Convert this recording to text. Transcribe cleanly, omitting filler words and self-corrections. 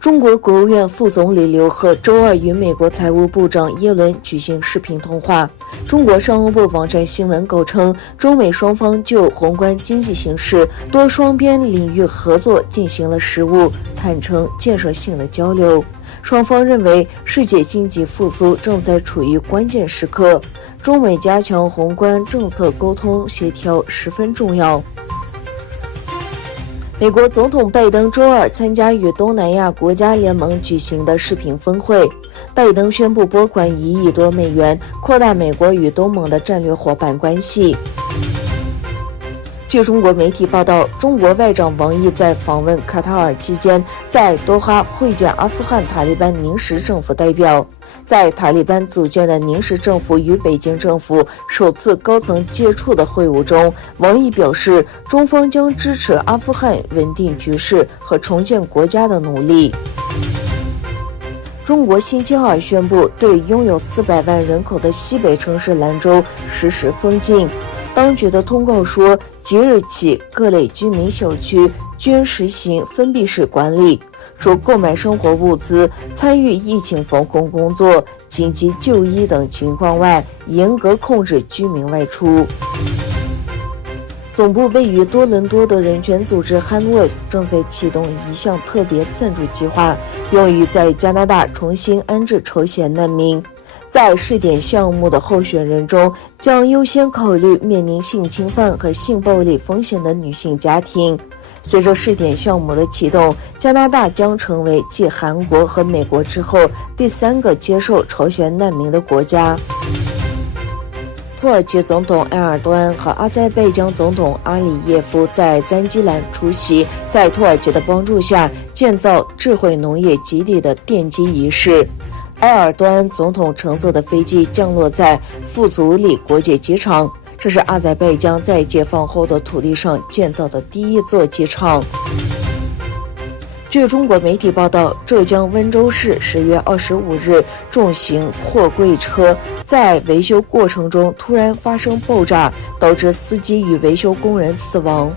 中国国务院副总理刘鹤周二与美国财务部长耶伦举行视频通话。中国商务部网站新闻稿称，中美双方就宏观经济形势、多双边领域合作进行了实务、坦诚、建设性的交流。双方认为，世界经济复苏正在处于关键时刻，中美加强宏观政策沟通协调十分重要。美国总统拜登周二参加与东南亚国家联盟举行的视频峰会，拜登宣布拨款1亿多美元，扩大美国与东盟的战略伙伴关系。据中国媒体报道，中国外长王毅在访问卡塔尔期间，在多哈会见阿富汗塔利班临时政府代表。在塔利班组建的临时政府与北京政府首次高层接触的会晤中，王毅表示，中方将支持阿富汗稳定局势和重建国家的努力。中国星期二宣布对拥有400万人口的西北城市兰州实施封禁。当局的通告说，即日起各类居民小区均实行封闭式管理，除购买生活物资、参与疫情防控工作、紧急就医等情况外，严格控制居民外出。总部位于多伦多的人权组织 Handvoice 正在启动一项特别赞助计划，用于在加拿大重新安置朝鲜难民。在试点项目的候选人中，将优先考虑面临性侵犯和性暴力风险的女性家庭。随着试点项目的启动，加拿大将成为继韩国和美国之后第3个接受朝鲜难民的国家。土耳其总统埃尔多安和阿塞拜疆总统阿里耶夫在赞基兰出席在土耳其的帮助下建造智慧农业基地的奠基仪式。埃尔多安总统乘坐的飞机降落在富足里国际机场，这是阿塞拜疆在解放后的土地上建造的第1座机场。据中国媒体报道，浙江温州市10月25日，重型货柜车在维修过程中突然发生爆炸，导致司机与维修工人死亡。